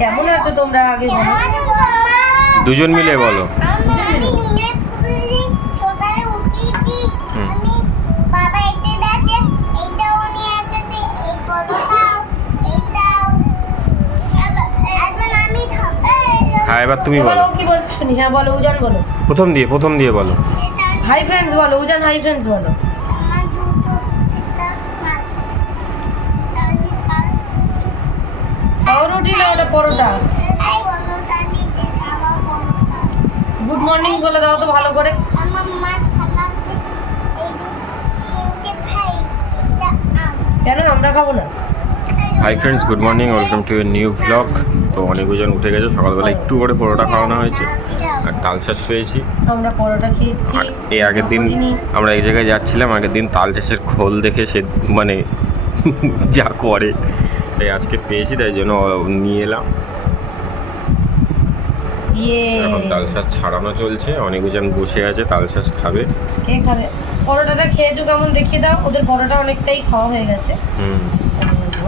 কেমন আছো তোমরা আগে বলো? দুজন মিলে বলো। হ্যাঁ এবার তুমি বলো। কি বলছে শুনি? হ্যাঁ বলো উজান বলো। প্রথম দিয়ে প্রথম দিয়ে বলো। হাই ফ্রেন্ডস বলো উজান হাই ফ্রেন্ডস বলো। পরোটা গুড মর্নিং বলে দাও তো ভালো করে। কেন? আমরা খাব না। Hi friends good morning welcome to A new blog তো অনেকজন উঠে গেছে সকালবেলা একটু করে পরোটা খাওয়ানো হয়েছে আর তাল চাষ পেয়েছি। আমরা পরোটা খেয়েছি এই আগের দিন আমরা এক জায়গায় যাচ্ছিলাম আগের দিন তাল চাষের খোল দেখে সে মানে যা করে। তাই আজকে পেয়েছি তাই জন্য নিয়ে এলাম। ইয়ে। এখন তাল চাষ ছাড়ানো চলছে অনেকজন বসে আছে তাল চাষ খাবে। কে খাবে? পরোটাটা খেয়েছো কেমন দেখিয়ে দাও ওদের পরোটা অনেকটাই খাওয়া হয়ে গেছে। হুম।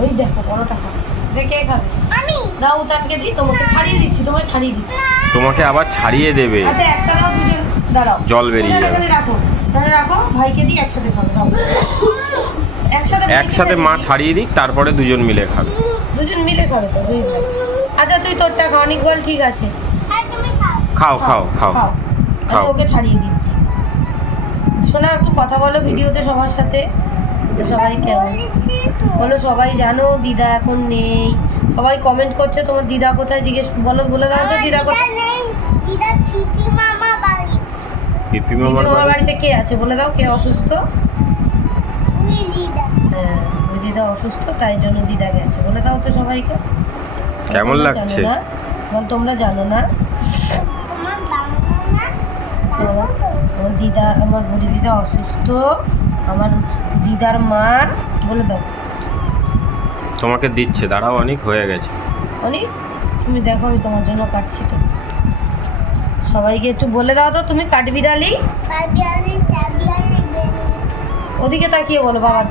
ওই দেখো পরোটা খাচ্ছে। যে কে খাবে? আমি। দাও উতানকে দিই তোমাকে ছাড়িয়ে দিচ্ছি তোমায় ছাড়িয়ে দিচ্ছি। তোমাকে আবার ছাড়িয়ে দেবে। আচ্ছা একটা দাও দুজন দাঁড়াও। জল বেরিয়ে যাবে। রাখো এখানে রাখো ভাইকে দিই একসাথে খাবে দাও। একসাথে মা ছাড়িয়ে দিক তারপরে দুজন মিলে খাবে। দুজন মিলে খাবে তো দুই আচ্ছা তুই তোরটা খা অনেক বল ঠিক আছে। খাও। খাও খাও খাও খাও। আমি ওকে ছাড়িয়ে দিচ্ছি। শোনা একটু কথা বলো ভিডিওতে সবার সাথে। তো সবাই কেমন? বলো সবাই জানো দিদা এখন নেই। সবাই কমেন্ট করছে তোমার দিদা কোথায়? জিজ্ঞেস বলো বলে দাও তো দিদা কোথায়? নেই। দিদা পিপি মামার বাড়িতে কে আছে? বলে দাও কে অসুস্থ? হ্যাঁ দিদা অসুস্থ তাই জন্য দিদা গেছে। বলে দাও তো সবাইকে। কেমন তোমরা লাগছে? জানো না? বল তোমরা জানো না? আমার দিদা আমার বুড়ি দিদা অসুস্থ। আমার দিদার মা বলে দাও। তোমাকে দিচ্ছে দাঁড়াও অনেক হয়ে গেছে। অনেক? তুমি দেখো আমি তোমার জন্য কাটছি তো। সবাইকে একটু বলে দাও তো তুমি কাঠবিড়ালি ওদিকে তাকিয়ে বলো বাবা।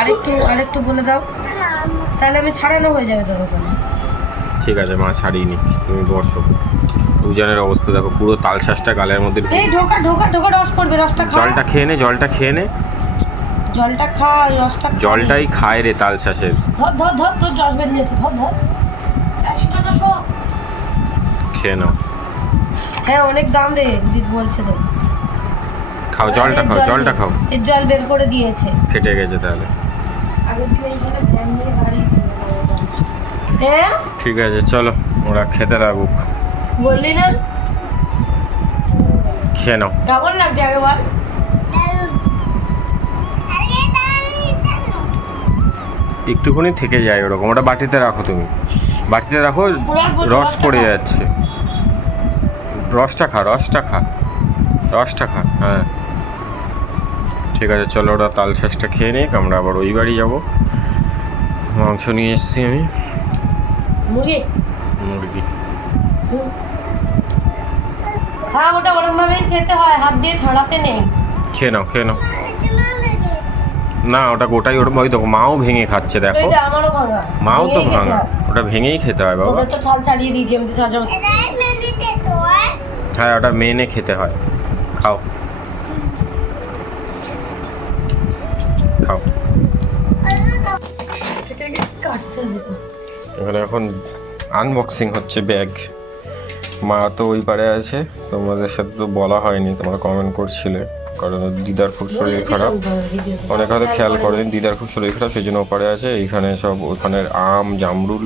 আরেকটু আরেকটু বলে দাও। তাহলে আমি ছাড়ানো হয়ে যাবে ততক্ষণ। ঠিক আছে মা ছাড়িয়ে নি তুমি বসো। দুজনের অবস্থা দেখো পুরো তাল শ্বাসটা গালের মধ্যে এই ঢোকা ঢোকা ঢোকা রস পড়বে রসটা খা। জলটা খেয়ে নে জলটা খেয়ে নে। জলটা খা রসটা জলটাই খায় রে তাল শ্বাসের ধর ধর ধর তোর রস বেরিয়ে যাচ্ছে ধর ধর। খেয়ে নাও। হ্যাঁ অনেক দাম রে দিদি বলছে তো। খাও জলটা খাও জলটা খাও। এর জল বের করে দিয়েছে। ফেটে গেছে তাহলে। হ্যাঁ? ঠিক আছে চলো ওরা খেতে লাগুক। বললি না? খেয়ে নাও। কেমন লাগছে আগে বল? একটুখানি থেকে যায় ওরকম ওটা বাটিতে রাখো তুমি। বাটিতে রাখো রস পড়ে যাচ্ছে। রসটা খা রসটা খা রসটা খা হ্যাঁ। ঠিক আছে চলো ওরা তাল শ্বাসটা খেয়ে নিক আমরা আবার ওই বাড়ি যাব। মাংস নিয়ে এসেছি আমি। মুরগি? মুরগি। খা ওটা ওরম ভাবেই খেতে হয় হাত দিয়ে ছড়াতে নেই। খেয়ে নাও খেয়ে নাও। না ওটা গোটাই ওরকম ওই দেখো মাও ভেঙে খাচ্ছে দেখো। মাও তো ভাঙা। ওটা ভেঙেই খেতে হয় বাবা। তো ছাল ছাড়িয়ে দিয়েছি আমি তো ছাল ছাড়াবো। এটা মেদিতে তো আর হ্যাঁ ওটা মেনে খেতে হয়। খাও। খাও। এখানে এখন আনবক্সিং হচ্ছে ব্যাগ মা তো ওই পারে আছে তোমাদের সাথে তো বলা হয়নি তোমরা কমেন্ট করছিলে। কারণ দিদার খুব শরীর খারাপ। অনেক হয়তো খেয়াল করেন দিদার খুব শরীর খারাপ সেই জন্য ওপারে আছে। এইখানে সব ওখানের আম জামরুল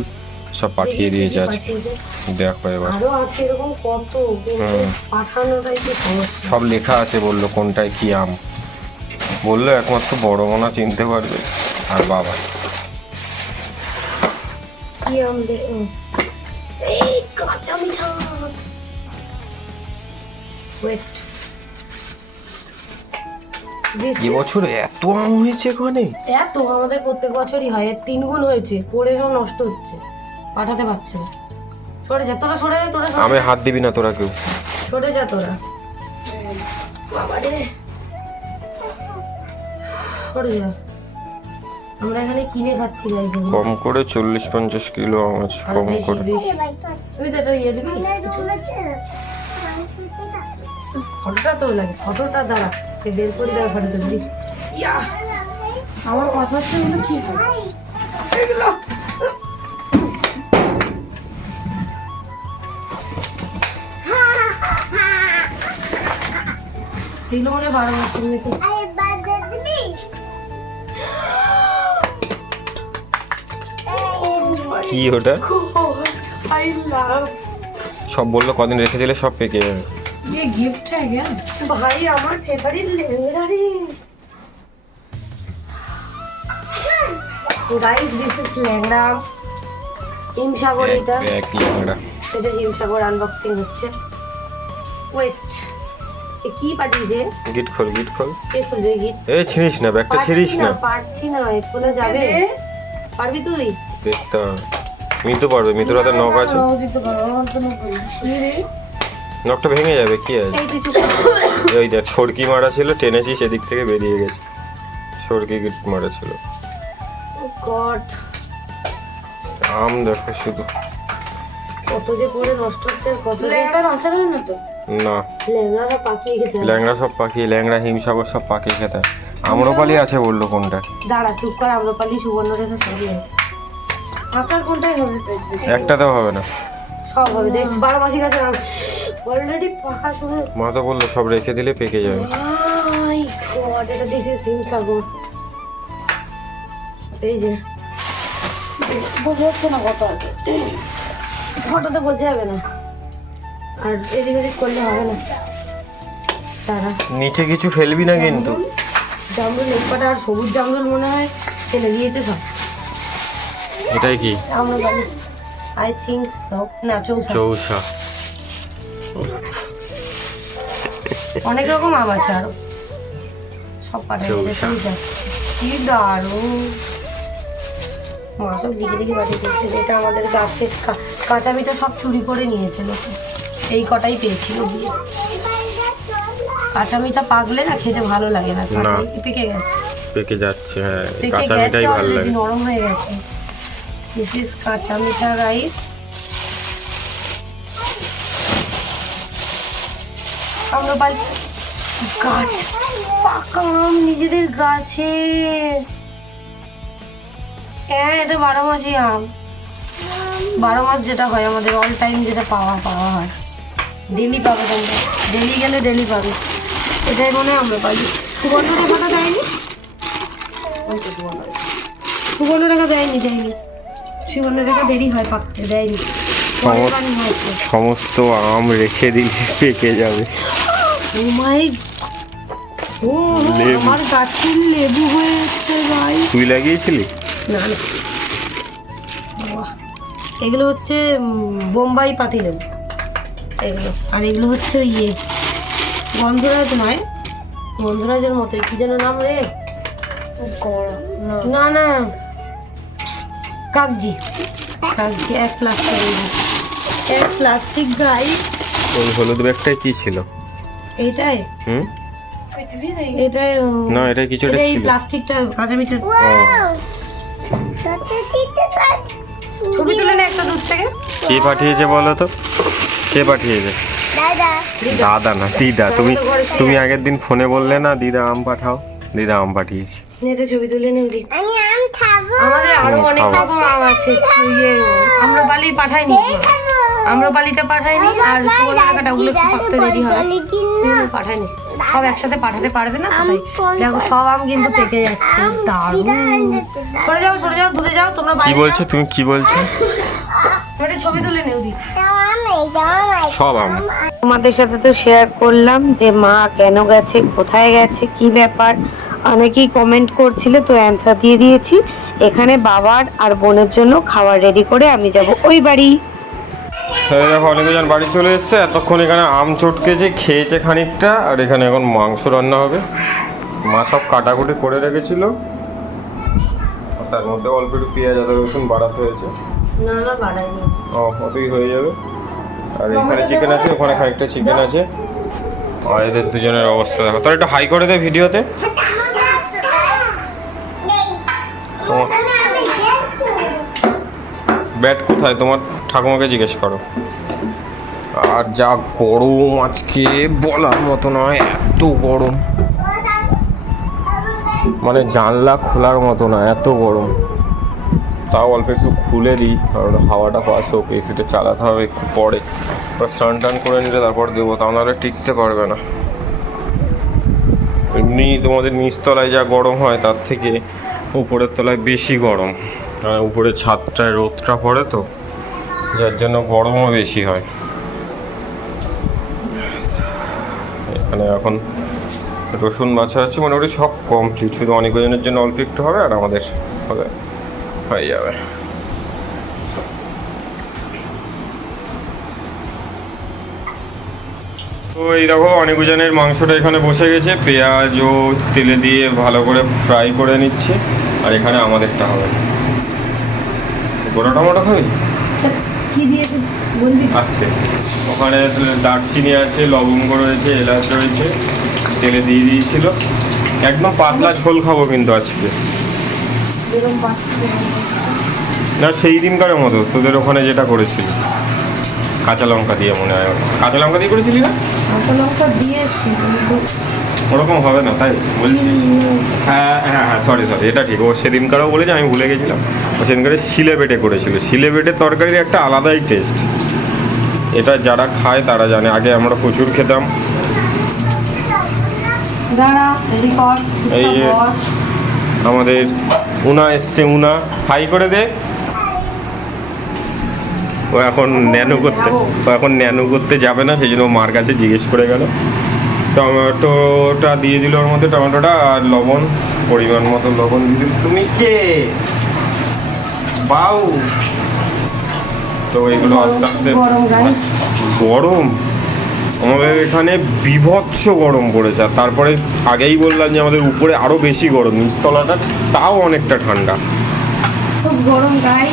সব পাঠিয়ে দিয়েছে আজকে। দেখো এবার। আরও আছে এরকম কত পাঠানোটাই তো সমস্যা? সব লেখা আছে বলল কোনটায় কি আম। বলল একমাত্র বড় মোনা চিনতে পারবে। আর বাবা। কি আমলে এই কাঁচা মিঠা। ওয়েট এবছর এত আম হয়েছে এখানে? এত আমাদের প্রত্যেক বছরই হয়। এর তিন গুণ হয়েছে। পড়ে নষ্ট হচ্ছে। পাঠাতে পারছে। না সরে যা তোরা সরে যা তোরা আমি হাত দিবি না তোরা কেউ সরে যা তোরা। বাবা রে। সরে যা। আমরা এখানে কিনে খাচ্ছি কম করে চল্লিশ পঞ্চাশ কিলো আমাজ কম করে। তুমি তো এটা ইয়ে দিবি। ফটোটা তো লাগে ফটোটা দাঁড়া। এই বের করে দেওয়া ফটো তুলবি ইয়া! আমার কথা হচ্ছে এগুলো কি এগুলো! এগুলো মনে হয় বারো মাসের মতো কি ওটা আই লাভ সব বললো কদিন রেখে দিলে সব পেকে যাবে ये गिफ्ट है क्या ভাই আমার ফেভারিট লেহেঙ্গা রে guys this is lehenga Himsagar এটা এক ল্যাংড়া এটা হিমসাগর আনবক্সিং হচ্ছে ওয়েট এ কি পাঠিয়েছে গিট খোল গিট খোল। কে খুলবে গিট? এই ছিড়িস না ব্যাগটা ছিড়িস না পারছি না যাবে? পারবি তুই? দেখতে মিতু পারবে মিতুর হাতে নখ আছে। নখটা ভেঙে যাবে কি আছে। ওই দেখ সরকি মারা ছিল টেনেছি সেদিক থেকে বেরিয়ে গেছে। সরকি গিট মারা ছিল। আম দেখো শুধু। কত যে পরে নষ্ট হচ্ছে কত যে হয় না তো? না। পাকিয়ে ল্যাংড়া সব পাখি ল্যাংড়া হিমসাগর সব পাখি খেতে আম্রপালি আছে বলল কোনটা? দাঁড়া চুপ কর আম্রপালি সুবর্ণ রেখা সবই আছে। আচার কোনটাই হবে একটাতেও হবে না। সব হবে দেখ বারো মাসি গাছে অলরেডি পাকা শুরু মা তো বলল সব রেখে দিলে পেকে যাবে। মাই গড এটা দিছে সিম সাগর এই যে। বোঝা যাচ্ছে না কত আছে। ফটোতে বোঝা যাবে না। আর এদিক ওদিক করলে হবে না। তারা। নিচে কিছু ফেলবি না কিন্তু। জামরুল একপাটা আর সবুজ জামরুল মনে হয় ফেলে দিয়েছে সব। এটাই কি? আমরা বলি আই থিঙ্ক সো না চৌসা। চৌসা। অনেক রকম আম আছে আরও। সব। চৌসা। কি দারুণ। মা সব লিখে লিখে পাঠিয়ে দিচ্ছে যেটা আমাদের গাছের কাঁচা সব চুরি করে নিয়েছে লোকে। এই কটাই পেয়েছিল গিয়ে। কাঁচা মিঠা পাকলে না খেতে ভালো লাগে না। পেকে গেছে। পেকে যাচ্ছে হ্যাঁ পেকে কাঁচা মিঠাই ভালো লাগে। নরম হয়ে গেছে। দিস ইজ কাঁচা মিঠা রাইস আমরা বাড়ি গাছ পাকা আম নিজেদের গাছে। হ্যাঁ এটা বারো মাসি আম। বারো মাস যেটা হয় আমাদের অল টাইম যেটা পাওয়া পাওয়া হয়। ডেলি পাবে তোমরা ডেলি গেলে ডেলি পাবে। এটাই মনে হয় আমরা পাবি। সুবর্ণ রেখাটা দেয়নি সুবর্ণ রেখা দেয়নি দেয়নি সুবর্ণ রেখা দেরি হয় পাকতে দেয়নি। সমস্ত আম রেখে দিলে পেকে যাবে। ও মাই ও আমার গাছের লেবু হয়েছে ভাই। তুই লাগিয়েছিলি? না না। এগুলো হচ্ছে বোম্বাই পাতি লেবু এগুলো। আর এগুলো হচ্ছে ইয়ে গন্ধরাজ নয় গন্ধরাজের মতো কি যেন নাম রে? না না। কাগজি কাগজি এক প্লাস্টিক এক প্লাস্টিক গাই ওই হলুদ ব্যাগটায় কি ছিল? এইটাই? হুম? এটাই না এই প্লাস্টিকটা ছবি তুলে একটা দুধ থেকে। পাঠিয়েছে বলো তো? কে পাঠিয়েছে? দাদা। দাদা না দিদা। তুমি তুমি আগের দিন ফোনে বললে না দিদা আম পাঠাও। দিদা আম পাঠিয়েছি। নেটে ছবি তুলে নেও দি। আমি আম খাব। আমাদের আরও অনেক রকম আম আছে। ইয়ে আমরা বালি পাঠাইনি। আমরা বালিটা পাঠাইনি আর সুবর্ণরেখাটা ওগুলো একটু পাকতে দেরি হয় পাঠাইনি। সব একসাথে পাঠাতে পারবে না তাই দেখো সব আম কিন্তু পেকে যাচ্ছে। দারুণ। সরে যাও সরে যাও দূরে যাও তোমরা কি বলছো? তুমি কি বলছো? একটা ছবি তুলে নেও দি সব আম তোমাদের সাথে তো শেয়ার করলাম যে মা কেন গেছে কোথায় গেছে কি ব্যাপার। অনেকেই কমেন্ট করছিল তো অ্যান্সার দিয়ে দিয়েছি। এখানে বাবার আর বোনের জন্য খাবার রেডি করে আমি যাব। ওই বাড়ি। দেখো অনেকজন বাড়ি চলে এসছে। এতক্ষণ এখানে আম চটকেছে খেয়েছে খানিকটা আর এখানে এখন মাংস রান্না হবে। মা সব কাটাকুটি করে রেখেছিল। তার মধ্যে অল্প একটু পেঁয়াজ আদা রসুন বাড়াতে হয়েছে। না না বাড়াইনি ও ওতেই হয়ে যাবে। আর এখানে চিকেন আছে ওখানে খানিকটা চিকেন আছে। আর এদের দুজনের অবস্থা দেখো। তোর একটু হাই করে দে ভিডিওতে। ব্যাট কোথায়? তোমার ঠাকুমাকে জিজ্ঞেস করো। আর যা গরম আজকে বলার মতো নয় এত গরম। মানে জানলা খোলার মতো না এত গরম। তাও অল্প একটু খুলে দিই, কারণ হাওয়াটা পাস হোক এসিটা চালাতে হবে একটু পরে। স্নান টান করে নিলে তারপর দেবো, তা নাহলে টিকতে পারবে না। এমনি তোমাদের নিচতলায় যা গরম হয়, তার থেকে উপরের তলায় বেশি গরম। কারণ উপরে ছাদটায় রোদটা পড়ে তো, যার জন্য গরমও বেশি হয়। এখানে এখন রসুন বাছা আছে, মোটামুটি সব কমপ্লিট শুধু অনেক অনেকজনের জন্য অল্প একটু হবে আর আমাদের হবে। হয়ে যাবে। তো এই দেখো অনেকজনের মাংসটা এখানে বসে গেছে। পেঁয়াজ ও তেলে দিয়ে ভালো করে ফ্রাই করে নিচ্ছে। আর এখানে আমাদেরটা হবে। গোটা টমেটো খাবি? আসতে। ওখানে দারচিনি আছে লবঙ্গ রয়েছে এলাচ রয়েছে তেলে দিয়ে দিয়েছিল। একদম পাতলা ঝোল খাব কিন্তু আজকে। না সেই দিনকার মতো তোদের ওখানে যেটা করেছিল। কাঁচা লঙ্কা দিয়ে মনে হয়। কাঁচা লঙ্কা দিয়ে করেছিলি না? কাঁচা লঙ্কা দিয়েছি ওরকম হবে না তাই বলছি। হ্যাঁ হ্যাঁ হ্যাঁ সরি সরি এটা ঠিক। ও সেদিনকারও বলেছে আমি ভুলে গেছিলাম। ও সেদিনকারে শিলে বেটে করেছিল। শিলে বেটে তরকারির একটা আলাদাই টেস্ট এটা যারা খায় তারা জানে। আগে আমরা প্রচুর খেতাম। এই যে-। আমাদের উনা এসছে উনা। হাই করে দে। ও এখন ন্যানো করতে ও এখন ন্যানো করতে যাবে না সেই জন্য মার কাছে জিজ্ঞেস করে গেল। টমেটোটা দিয়ে দিল ওর মধ্যে টমেটোটা আর লবণ পরিমাণ মতো লবণ দিয়ে দিল। তুমি কে? বাউ। তো এগুলো আস্তে আস্তে গরম? আমাদের এখানে বিভৎস গরম পড়েছে আর তারপরে আগেই বললাম যে আমাদের উপরে আরও বেশি গরম নিচতলাটা তাও অনেকটা ঠান্ডা। খুব গরম গাই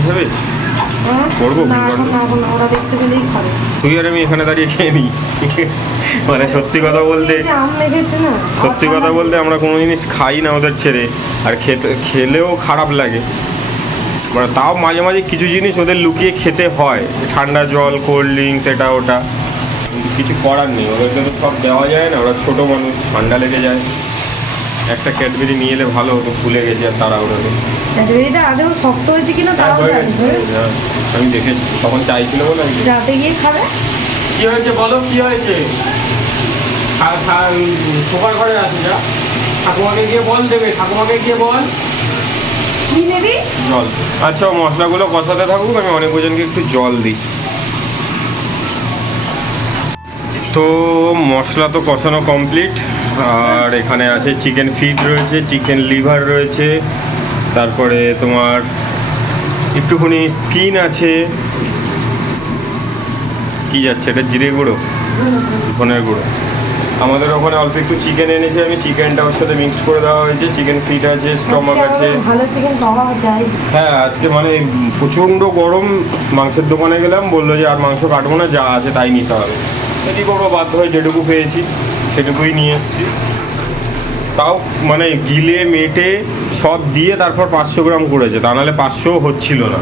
খাবে? হ্যাঁ? করব খাবে। তুই আর আমি এখানে দাঁড়িয়ে খেয়ে নিই। মানে সত্যি কথা বলতে সত্যি কথা বলতে আমরা কোনো জিনিস খাই না ওদের ছেড়ে আর খেতে খেলেও খারাপ লাগে। মানে তাও মাঝে মাঝে কিছু জিনিস ওদের লুকিয়ে খেতে হয় ঠান্ডা জল কোল্ড ড্রিঙ্কস এটা ওটা। কিছু করার নেই। ওদেরকে তো সব দেওয়া যায় না ওরা ছোটো মানুষ ঠান্ডা লেগে যায়। একটা ক্যাডবেরি নিয়ে এলে ভালো হতো ফুলে গেছে আর তারা ওরা ক্যাডবেরিটা আদেও শক্ত হয়েছে কিনা তাও জানি হ্যাঁ, আমি দেখেছি তখন চাইছিল বলে আমি রাতে গিয়ে খাবে? কি হয়েছে বলো কি হয়েছে? সোফার ঘরে আছি যা। ঠাকুমাকে গিয়ে বল দেবে ঠাকুমাকে গিয়ে বল। কি নেবি? জল। আচ্ছা মশলাগুলো কষাতে থাকুক আমি অনেক ওজনকে একটু জল দিই তো মশলা তো কষানো কমপ্লিট আর এখানে আছে চিকেন ফিট রয়েছে চিকেন লিভার রয়েছে তারপরে তোমার একটুখানি স্কিন আছে। কি যাচ্ছে এটা? জিরে গুঁড়ো? ধনের গুঁড়ো। আমাদের ওখানে অল্প একটু চিকেন এনেছে আমি চিকেনটা ওর সাথে মিক্স করে দেওয়া হয়েছে। চিকেন ফিট আছে স্টমাক আছে। হ্যাঁ আজকে মানে প্রচণ্ড গরম মাংসের দোকানে গেলাম বলল যে আর মাংস কাটবো না যা আছে তাই নিতে হবে। কী করব বাধ্য হয়ে যেটুকু পেয়েছি সেটুকুই নিয়ে এসেছি। তাও মানে গিলে মেটে সব দিয়ে তারপর পাঁচশো গ্রাম করেছে তা নাহলে পাঁচশো হচ্ছিল না।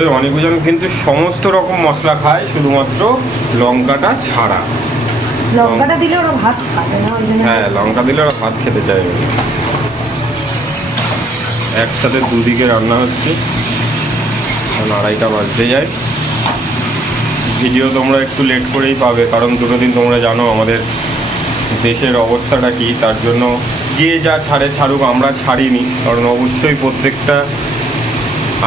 ওই অনেকজন কিন্তু সমস্ত রকম মশলা খায় শুধুমাত্র লঙ্কাটা ছাড়া। লঙ্কাটা দিলে ওরা ভাত খাবে না হ্যাঁ লঙ্কা দিলে ওরা ভাত খেতে চাইবে। একসাথে দুদিকে রান্না হচ্ছে। আড়াইটা বাজতে যায়। ভিডিও তোমরা একটু লেট করেই পাবে, কারণ দুটো দিন তোমরা জানো আমাদের দেশের অবস্থাটা কি, তার জন্য যে যা ছাড়ে ছাড়ুক আমরা ছাড়িনি, কারণ অবশ্যই প্রত্যেকটা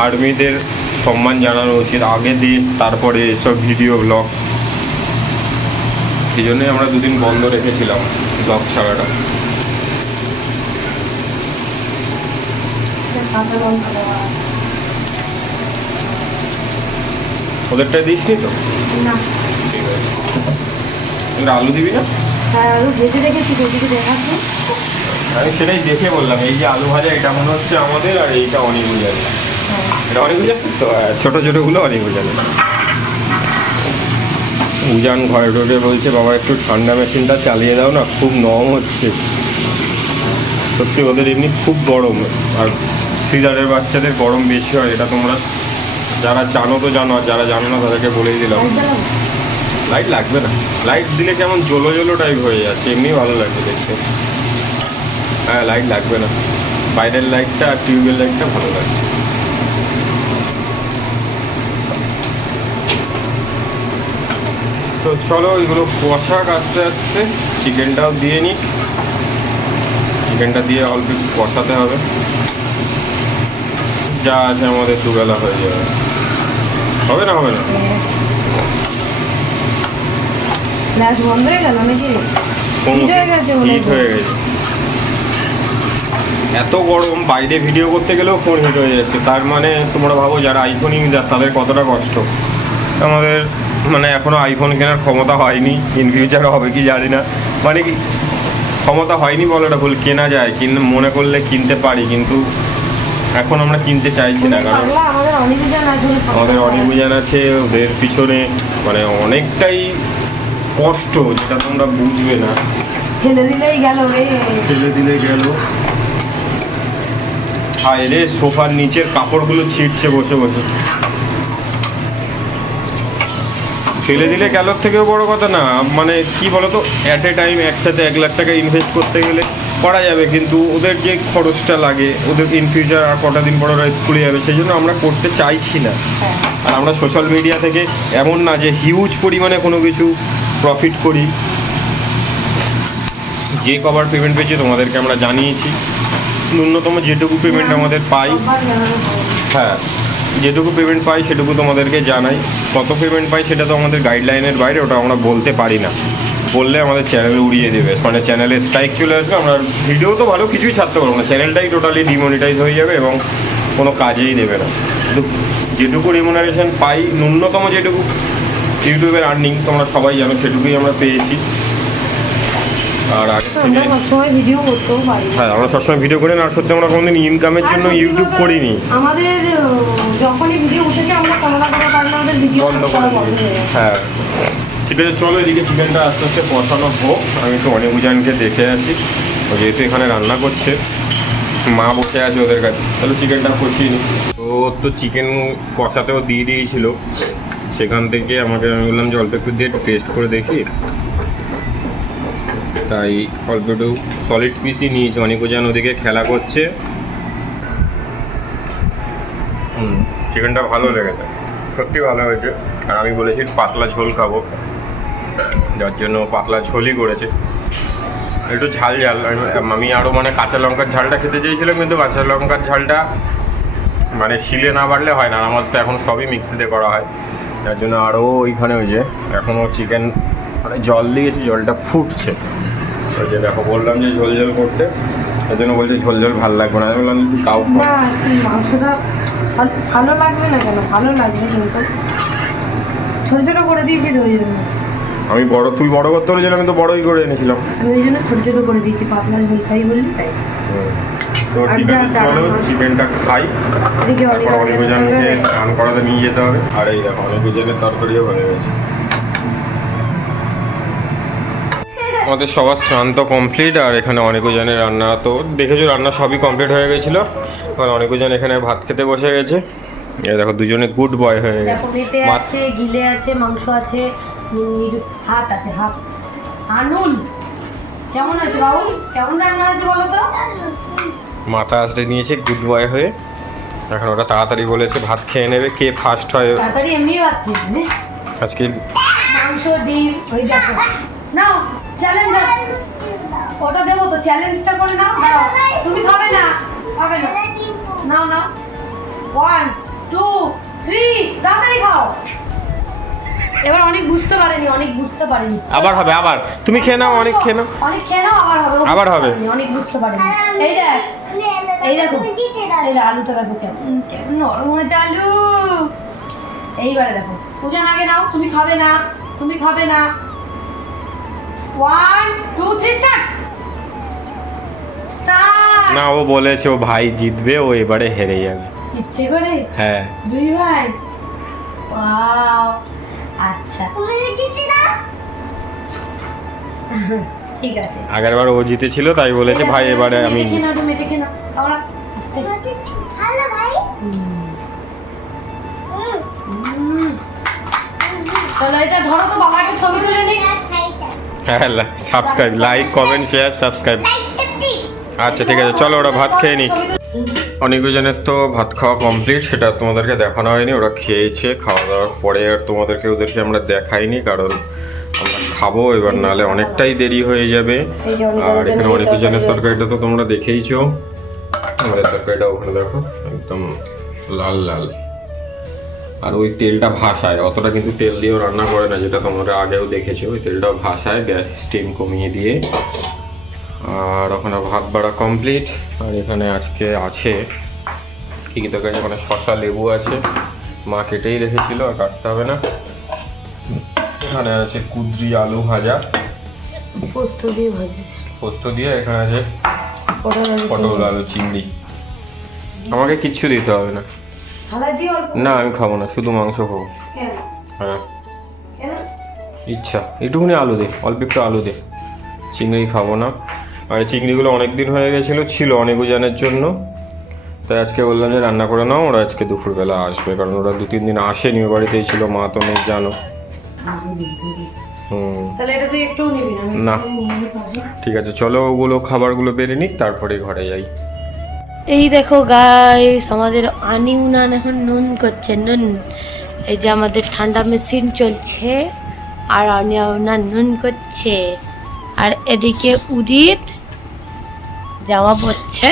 আর্মিদের সম্মান জানানো উচিত, আগে দেশ, তারপরে এসব ভিডিও ব্লগ সেই জন্যই আমরা দুদিন বন্ধ রেখেছিলাম ব্লগ ছাড়াটা। কাঁচা দেওয়া আছে। ওদেরটা দিসনি তো? না। ঠিক আছে। আলু দিবি না? হ্যাঁ আলু ভেজে রেখেছি ওদিকে দেখাচ্ছি। আমি সেটাই দেখে বললাম এই যে আলু ভাজা এটা মনে হচ্ছে আমাদের আর এইটা অনেক বুঝালি এটা অনেক বুঝা তো হ্যাঁ, ছোট ছোটগুলো অনেক বুঝালি উজান ঘরে ঢোকে বলছে বাবা একটু ঠান্ডা মেশিনটা চালিয়ে দাও না খুব নরম হচ্ছে। সত্যি ওদের এমনি খুব গরম আর সিজারের বাচ্চাদের গরম বেশি হয় এটা তোমরা যারা জানো তো জানো আর যারা জানো না তাদেরকে বলেই দিলাম। লাইট লাগবে না। লাইট দিলে কেমন জলো জলো টাইপ হয়ে যাচ্ছে এমনি ভালো লাগবে দেখতে। হ্যাঁ লাইট লাগবে না। বাইরের লাইটটা আর টিউবের লাইটটা ভালো লাগবে তো চলো এগুলো কষাক আস্তে আস্তে চিকেনটাও দিয়ে নিই। চিকেনটা দিয়ে অল্প কষাতে হবে। যা আছে আমাদের দুবেলা হয়ে যাবে। হবে না হবে না? গ্যাস বন্ধ হয়ে গেল নাকি? কোন হিট হয়ে গেছে হয়। গেছে। এত গরম বাইরে ভিডিও করতে গেলেও ফোন হিট হয়ে যাচ্ছে। তার মানে তোমরা ভাবো যারা আইফোন ইউজার তাদের কতটা কষ্ট? আমাদের মানে এখনও আইফোন কেনার ক্ষমতা হয়নি। ইন ফিউচার হবে কি জানি না। মানে কি ক্ষমতা হয়নি বলাটা ভুল কেনা যায়। কিন্তু মনে করলে কিনতে পারি কিন্তু এখন আমরা কিনতে চাইছি না কারণ আমাদের অনেক জন আছে অনিবুজান আছে ওদের পিছনে মানে অনেকটাই কষ্ট যেটা তোমরা বুঝবে না। ফেলে দিলেই গেল ফেলে দিলে গেল। হায় রে সোফার নিচের কাপড়গুলো ছিটছে বসে বসে। ফেলে দিলে গেল থেকেও বড় কথা না মানে কি বলতো অ্যাট এ টাইম একসাথে এক লাখ টাকা ইনভেস্ট করতে গেলে করা যাবে কিন্তু ওদের যে খরচটা লাগে ওদের ইন ফিউচার আর কটা দিন পর ওরা স্কুলে যাবে সেই জন্য আমরা করতে চাইছি না। আর আমরা সোশ্যাল মিডিয়া থেকে এমন না যে হিউজ পরিমাণে কোনো কিছু প্রফিট করি। যে কভার পেমেন্ট পেয়েছি তোমাদেরকে আমরা জানিয়েছি। ন্যূনতম যেটুকু পেমেন্ট আমাদের পাই। হ্যাঁ যেটুকু পেমেন্ট পাই সেটুকু তোমাদেরকে জানাই। কত পেমেন্ট পাই সেটা তো আমাদের গাইডলাইনের বাইরে ওটা আমরা বলতে পারি না। বললে আমাদের চ্যানেল উড়িয়ে দেবে। মানে চ্যানেলে স্ট্রাইক চলে আসবে আমরা ভিডিও তো ভালো কিছুই ছাড়তে পারব না। চ্যানেলটাই টোটালি ডিমনিটাইজ হয়ে যাবে এবং কোনো কাজেই দেবে না। কিন্তু যেটুকু রেমুনারেশন পাই ন্যূনতম যেটুকু ইউটিউবের আর্নিং তোমরা সবাই জানো সেটুকুই আমরা পেয়েছি। আর আগে হ্যাঁ আমরা সবসময় ভিডিও করি না আর সত্যি আমরা কোনোদিন ইনকামের জন্য ইউটিউব করিনি। আমাদের যখনই ভিডিও উঠেছে আমরা কোনো না কোনো কারণে আমাদের ভিডিও বন্ধ করে হ্যাঁ। ঠিক আছে, চলো এদিকে চিকেনটা আস্তে আস্তে কষানো হোক। আমি একটু অনেক উজানকে দেখে আসি। ও যেহেতু এখানে রান্না করছে, মা বসে আছে ওদের কাছে। তাহলে চিকেনটা কষিয়ে নিই। তো তো চিকেন কষাতেও দিয়ে দিয়েছিল। সেখান থেকে আমাকে, আমি বললাম যে অল্প একটু দিয়ে টেস্ট করে দেখি। তাই অল্প একটু সলিড পিসই নিয়েছে। অনেক উজান ওদিকে খেলা করছে। চিকেনটা ভালো লেগেছে। সত্যি ভালো হয়েছে। আর আমি বলেছি পাতলা ঝোল খাব। যার জন্য পাতলা ঝোলই করেছে। একটু ঝাল ঝাল আমি- আরও মানে কাঁচা লঙ্কার ঝালটা খেতে চেয়েছিলাম কিন্তু কাঁচা লঙ্কার ঝালটা মানে শিলে না বাড়লে হয় না আমার তো এখন সবই মিক্সিতে করা হয়। যার জন্য আরও ওইখানে ওই যে এখনও চিকেন মানে জল দিয়েছি জলটা ফুটছে। ওই যে দেখো বললাম যে ঝোল ঝোল করতে ওই জন্য বলছে ঝোল ঝোল ভালো লাগবে না। আমি বললাম তাও মাংসটা ভালো লাগবে না কেন? ভালো লাগবে কিন্তু। ছোট ছোট করে দিয়েছি তো ওই জন্য। আমি বড় তুই বড় করতে বলেছিলাম আমি তো বড়ই করে এনেছিলাম। আমি ওই জন্য ছোট ছোট করে দিয়েছি পাতলা ঝোল খাই বললি তাই। তো ঠিক আছে চলো চিকেনটা খাই। অনেক তারপর অনেক জনকে স্নান করাতে নিয়ে যেতে হবে। আর এই দেখো অনেক জনের তরকারিও হয়ে গেছে। আমাদের সবার স্নান তো কমপ্লিট আর এখানে অনেক জনের রান্না তো দেখেছ রান্না সবই কমপ্লিট হয়ে গেছিল। আর অনেক জন এখানে ভাত খেতে বসে গেছে। দেখো দুজনে গুড বয় হয়ে গেছে। আছে গিলে আছে মাংস আছে হাত আছে হাত। আনুল কেমন আছে বাবু? কেমন রান্না হয়েছে বলো তো? মাথা আসতে নিয়েছে গুড বয় হয়ে। এখন ওরা তাড়াতাড়ি বলেছে ভাত খেয়ে নেবে কে ফার্স্ট হয়। তাড়াতাড়ি এমনি ভাত খেয়ে। আজকে মাংস ডিম ওই দেখো। নাও চ্যালেঞ্জ ওটা দেবো তো চ্যালেঞ্জটা করে নাও। তুমি খাবে না? খাবে না। নাও নাও। ওয়ান টু থ্রি তাড়াতাড়ি খাও। এবার অনেক বুঝতে পারেনি অনেক বুঝতে পারেনি। আবার হবে আবার। তুমি খেয়ে নাও অনেক খেয়ে নাও। অনেক খেয়ে নাও আবার হবে আবার হবে। অনেক বুঝতে পারেনি। এই দেখ এই দেখো এই আলুটা দেখো কেমন কেমন নরম হয়েছে আলু। এইবারে দেখো পূজান আগে নাও তুমি খাবে না তুমি খাবে না। ওয়ান টু থ্রি স্টার্ট না ও বলেছে ও ভাই জিতবে ও এবারে হেরে যাবে। ইচ্ছে করে? হ্যাঁ। দুই ভাই? ওয়াও আচ্ছা। ঠিক আছে। আগের বার ও জিতেছিল তাই বলেছে ভাই এবারে আমি মেটে নাও একটু মেটে নাও। আমরা আস্তে। ভালো ভাই। হুম। হুম হুম। চলো এটা ধরো তো বাবাকে ছবি তুলে নি। হ্যাঁ subscribe like comment share subscribe আচ্ছা ঠিক আছে চলো ওরা ভাত খেয়ে নি। অনেকজনের তো ভাত খাওয়া কমপ্লিট সেটা তোমাদেরকে দেখানো হয়নি। ওরা খেয়েছে খাওয়া দাওয়ার পরে আর তোমাদেরকে ওদেরকে আমরা দেখাইনি কারণ আমরা খাব এবার নালে অনেকটাই দেরি হয়ে যাবে। আর এখানে জনের অনেক তরকারি জনের রয়েছে। তরকারিটা তো তোমরা দেখেইছো। আমাদের তরকারিটা ওখানে দেখো একদম লাল লাল। আর ওই তেলটা ভাসায় অতটা কিন্তু তেল দিয়েও রান্না করে না যেটা তোমরা আগেও দেখেছ। ওই তেলটা ভাসায় গ্যাস স্টিম কমিয়ে দিয়ে আর ওখানে ভাত বাড়া কমপ্লিট আর এখানে আজকে আছে কী কী তরকারি ওখানে শশা লেবু আছে। মা কেটেই রেখেছিল আর কাটতে হবে না। এখানে আছে কুদ্রি আলু ভাজা। পোস্ত দিয়ে ভাজিস। পোস্ত দিয়ে এখানে আছে পটল আলু চিংড়ি। আমাকে কিচ্ছু দিতে হবে না। না আমি খাব না শুধু মাংস খাব। হ্যাঁ। ইচ্ছা। একটুখানি আলু দে অল্প একটু আলু দে। চিংড়ি খাব না। আর এই চিংড়িগুলো অনেক দিন হয়ে গেছিল ছিল অনেক উজানের জন্য। তাই আজকে বললাম যে রান্না করে নাও ওরা আজকে দুপুরবেলা আসবে কারণ ওরা দু তিন দিন আসেনি ও বাড়িতেই ছিল মা তো নেই জানো। হুম। তাহলে এটা তুই একটু নিবি না না। ঠিক আছে চলো ওগুলো খাবারগুলো বেড়ে নিক তারপরে ঘরে যাই। এই দেখো গাইস আমাদের আনি উনান এখন নুন করছে নুন। এই যে আমাদের ঠান্ডা মেশিন চলছে আর আনি উনান নুন করছে। আর এদিকে উদিত জামা পরছে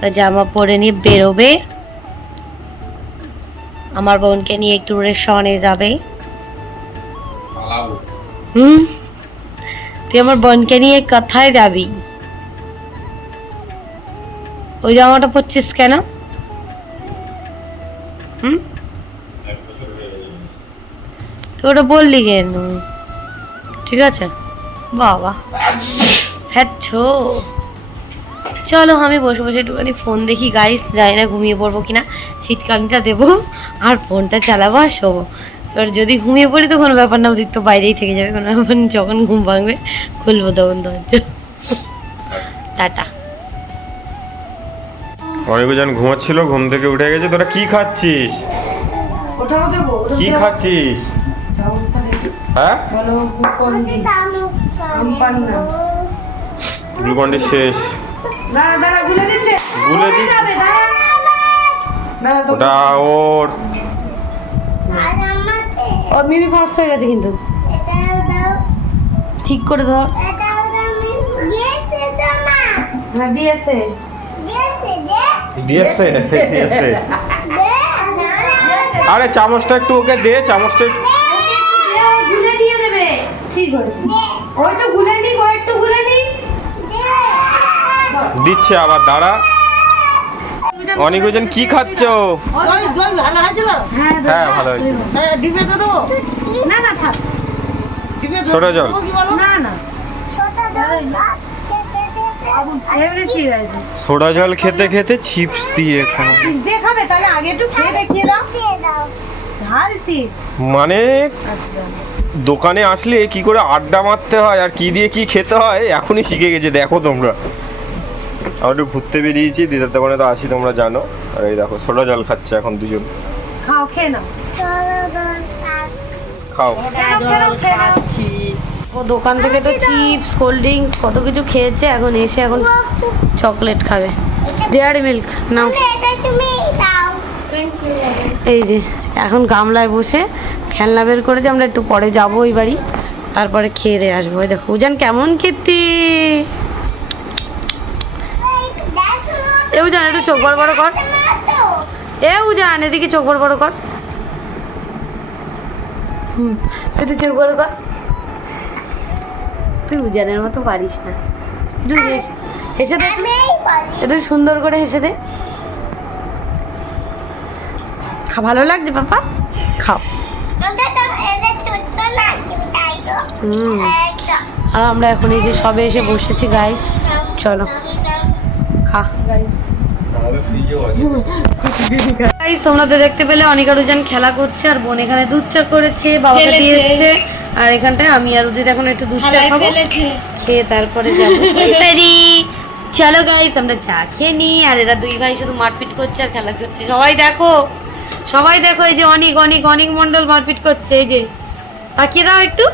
তা জামা পরে নিয়ে বেরোবে। আমার বোনকে নিয়ে একটু রেশনে যাবে। হুম? তুই আমার বোনকে নিয়ে কোথায় যাবি? ওই জামাটা পরছিস কেন? হুম? তুই ওটা বললি কেন? ঠিক আছে? বাবা। ফ্যাচ্ছো চলো আমি বসে বসে একটুখানি ফোন দেখি। গাইস জানি না ঘুমিয়ে পড়ব কিনা। শীতকালটা দেবো আর ফোনটা চালাবো আর শোবো। এবার যদি ঘুমিয়ে পড়ি তো কোনো ব্যাপার না ওদিক তো বাইরেই থেকে যাবে কোনো ব্যাপার নেই। যখন ঘুম ভাঙবে খুলবো তখন দরজা। টাটা। অনেক উজান ঘুমাচ্ছিল ঘুম থেকে উঠে গেছে তোরা কি খাচ্ছিস? ওটাও কি খাচ্ছিস? হ্যাঁ? বলো গ্লুকন্ডি আমপান্না গ্লুকন্ডি শেষ। দাঁড়া দাঁড়া গুলে দিচ্ছে। গুলে তো ওটা ওর ও মিমি ফার্স্ট হয়ে গেছে কিন্তু। ঠিক করে ধর। দিয়েছে। তো দিয়েছে। দিয়েছে। আরে চামচটা একটু ওকে দে চামচটা একটু গুলে দিয়ে দেবে ঠিক হয়েছে ওই তো গুলে নি ও একটু গুলে নি দে দিচ্ছে আবার দাঁড়া। অনেক ওজন কি খাচ্ছ? হ্যাঁ ভালো হয়েছে। ছোট জল। সোডা জল খেতে খেতে চিপস দিয়ে খাও। মানে দোকানে আসলে কি করে আড্ডা মারতে হয় আর কি দিয়ে কি খেতে হয়, এখনই শিখে গেছে। দেখো তোমরা। আমরা একটু ঘুরতে বেরিয়েছি দিদার দোকানে তো আসি তোমরা জানো। আর এই দেখো সোডা জল খাচ্ছে এখন দুজন। খাও খেয়ে নাও। খাও। ও দোকান থেকে তো চিপস কোল্ড ড্রিঙ্কস কত কিছু খেয়েছে এখন এসে এখন চকলেট খাবে। ডেয়ারি মিল্ক নাও। এই যে এখন গামলায় বসে খেলনা বের করেছে আমরা একটু পরে যাব ওই বাড়ি। তারপরে খেয়ে দিয়ে আসব। ওই দেখো উজান কেমন খেতে এ উজান, একটু চোখ বড় বড় কর। এ উজান, এদিকে চোখ বড় বড় কর। হুম, একটু চোখ বড় কর। তুই উজানের মতো পারিস না। হেস- দে একটু। সুন্দর করে হেসে দে। খা, ভালো লাগছে পাপা? খাও। তাই হুম। আর আমরা এখন এই যে সবে এসে বসেছি গাইস চলো। খা। গাইস তোমরা তো দেখতে পেলে অনিকা রুজান খেলা করছে আর বোন এখানে দুধ চা করেছে বাবাকে দিয়ে এসছে আর এখানটায় আমি আর উদিত এখন একটু দুধ চা খাব। খেয়ে তারপরে যাব। চলো গাইস আমরা চা খেয়ে নিই আর এরা দুই ভাই শুধু মারপিট করছে আর খেলা করছে। সবাই দেখো সবাই দেখো এই যে অনেক অনেক অনেক মন্ডল মারপিট করছে এই যে। তাকিয়ে দাও একটু।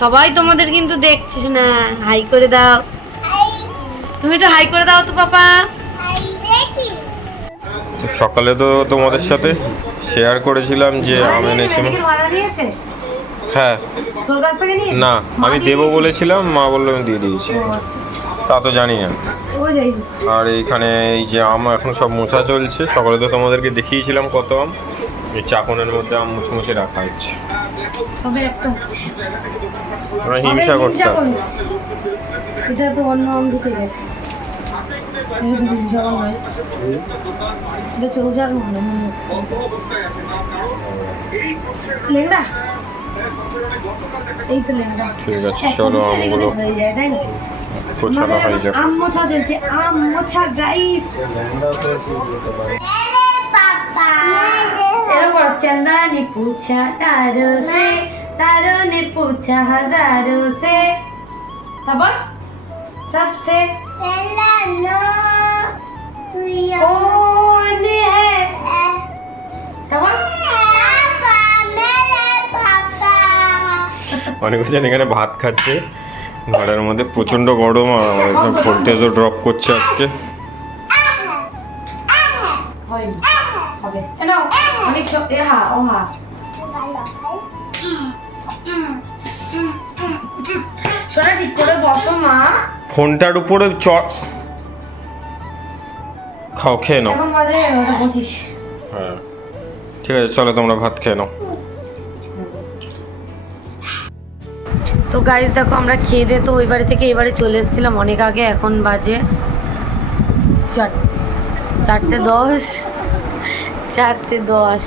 সবাই তোমাদের কিন্তু দেখছিস না হাই করে দাও। তুমি একটু হাই করে দাও তো পাপা। সকালে তো তোমাদের সাথে শেয়ার করেছিলাম যে আমি নিয়েছে হ্যাঁ। না আমি দেবো বলেছিলাম মা বলল আমি দিয়ে দিয়েছি। তা তো জানি না। আর এইখানে এই যে আম এখন সব মোছা চলছে সকালে তো তোমাদেরকে দেখিয়েছিলাম কত আম। এই চাকনের মধ্যে আম মুছে মুছে রাখা হচ্ছে। হিংসা করতাম। এটা তো অন্য আম ঢুকে গেছে। ঠিক আছে চলো আমগুলো হয়ে যায় তাই না গোছানো হয়ে যাক আম মোছা চলছে আম মোছা গাইস পাপা এরকম করো চন্দা নে পুছা তারো সে তারো নে পুছা হাজারো সে তারপর सबसे পেলা নো তুই कौन है তারপর পাপা মেরে পাপা অনেক জন এখানে ভাত খাচ্ছে ঘরের মধ্যে প্রচন্ড গরম আর আমার এখানে ভোল্টেজও ড্রপ করছে আজকে হয়নি হবে এ নাও অনেক ছোট এ হা ও হা শোনা ঠিক করে বসো মা ফোনটার উপরে চ খাও খেয়ে নাও। হ্যাঁ। ঠিক আছে চলো তোমরা ভাত খেয়ে নাও। তো গাইজ দেখো আমরা খেয়ে দিয়ে তো ওই বাড়ি থেকে এই বাড়ি চলে এসেছিলাম। অনেক আগে এখন বাজে চার চারটে দশ চারটে দশ।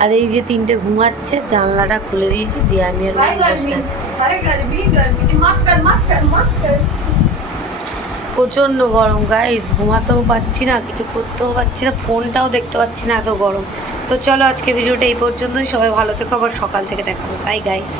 আর এই যে তিনটে ঘুমাচ্ছে জানলাটা খুলে দিয়েছি দিয়ে আমি আর বসে আছি। প্রচণ্ড গরম গাইস ঘুমাতেও পাচ্ছি না, কিছু করতেও পাচ্ছি না, ফোনটাও দেখতে পাচ্ছি না এত গরম। তো চলো আজকে ভিডিওটা এই পর্যন্তই। সবাই ভালো থেকো, আবার সকাল থেকে দেখাবো। Bye guys